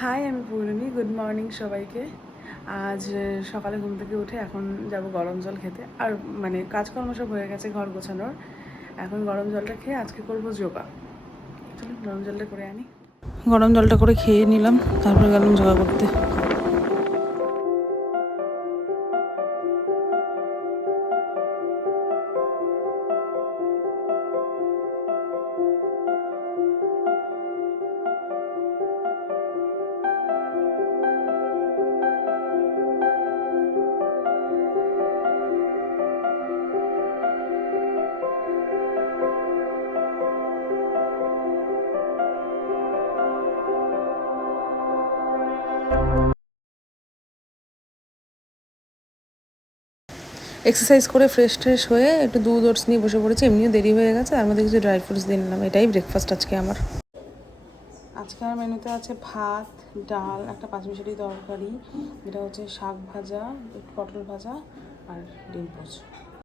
High, আমি পূর্ণিমি। Good morning সবাইকে। আজ সকালে ঘুম থেকে উঠে এখন যাব গরম জল খেতে। আর মানে কাজকর্ম সব হয়ে গেছে ঘর গোছানোর। এখন গরম জলটা খেয়ে আজকে করব যোগা। চলুন গরম জলটা করে আনি। গরম জলটা করে খেয়ে নিলাম, তারপরে গেলাম যোগা করতে। এক্সারসাইজ করে ফ্রেশ হয়ে একটু দুধ ওটস নিয়ে বসে পড়েছি। এমনিও দেরি হয়ে গেছে, তার মধ্যে কিছু ড্রাই ফ্রুটস দিয়ে নিলাম। এটাই ব্রেকফাস্ট আজকে আমার। আজকে আমার মেনুতে আছে ভাত, ডাল, একটা পাঁচমিশালি তরকারি, এটা হচ্ছে শাক ভাজা, একটু পটল ভাজা আর ডিম পোচ।